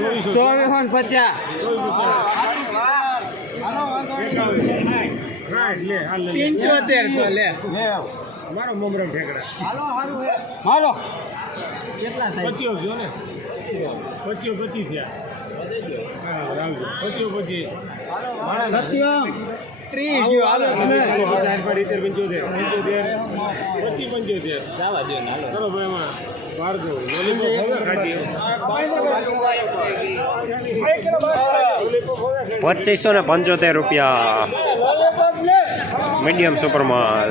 ચોવીસો ને પચાસ. પંચોતેર તો લે મારો મમરમ ઠેકડા મારો કેટલા થાય? પચીઓ જો ને? પચીઓ પચીસ થયા. હા રાવજો પચીઓ પચી સત્યમ ત્રીસ ગયો હાલો. તમે પંચોતેર પંચોતેર પંચોતેર પચી પંચોતેર ચલો ભાઈ એમાં બાર દો લોલીપોપ હવે ખાધી પચીસો ને પંચોતેર રૂપિયા. મીડિયમ સુપર માલ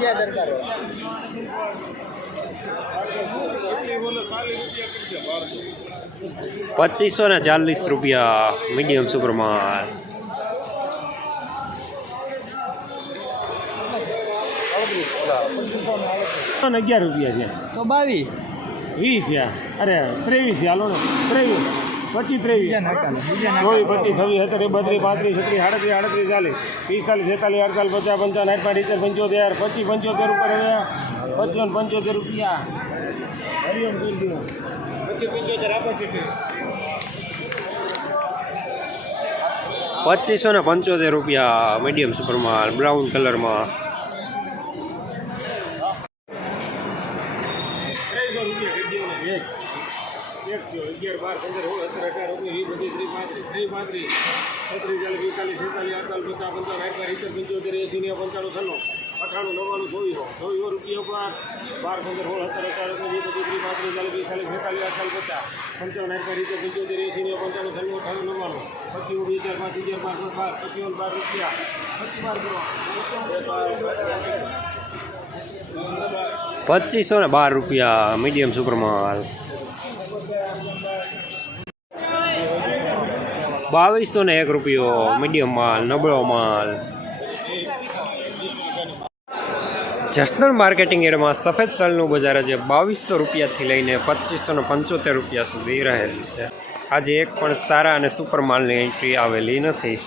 ગયા દરકાર પચીસો ને ચાલીસ રૂપિયા મીડિયમ સુપર માલ અગિયાર રૂપિયા છે. તો બાવીસ. વીસ થયા અરે ત્રેવીસ થયા હાલો ને. ત્રેવીસ. પચીસ ત્રેવીસ. ચોવીસ પચીસ છવ્વીસ સત્તર બત્રીસ પાંત્રીસ છત્રીસ આડત્રીસ આડત્રીસ ચાલીસ. પિસ્તાલીસ છેતાલીસ અડતાલીસ પચાસ પંચાવન આઠ પાંચ પંચોતેર પચીસ પંચોતેર ઉપર હવે પચીસ પંચોતેર રૂપિયા. હરિયમ પચીસ પંચોતેર આપે છે પચીસો ને પંચોતેર રૂપિયા મીડિયમ સુપરમાં બ્રાઉન કલરમાં એક અગિયાર બાર પંદર સોળ સત્તર અઢાર ઓગણીસ વીસ ત્રીસ પાંત્રીસ ત્રીસ પાંત્રીસ છત્રીસ ચાલીસ પિસ્તાલીસ છેતાલીસ અડતાલીસ પચાસ પંચાવન આઠ બાર સિત્તેર પંચોતેર એંસી નેવું પંચાણું અઠાણું નવ્વાણું ચોવીસો ચોવીસો રૂપિયા ઉપર બાર પંદર સોળ સત્તર અઢાર ઓગણીસ વીસ બત્રીસ ત્રીસ પાંત્રીસ ચાલીસ પિસ્તાલીસ છેતાલીસ અડતાલીસ પચાસ પંચાવન આઠ બાર સિત્તેર પંચોતેર એંસી નેવું પંચાણું છન્નું અઠાણું નવ્વાણું પચીસ પાંચ બાર બાર પચીસ બાર રૂપિયા પચીસ બાર પચીસો ને બાર રૂપિયા મીડિયમ સુપર માલ બાવીસો ને એક રૂપિયો મીડિયમ માલ, નબળો માલ. જસનલ માર્કેટિંગ એડમાં સફેદ તલનું બજાર આજે બાવીસો રૂપિયાથી લઈને પચીસો ને પંચોતેર રૂપિયા સુધી રહેલું છે. આજે એક પણ સારા અને સુપર માલની એન્ટ્રી આવેલી નથી.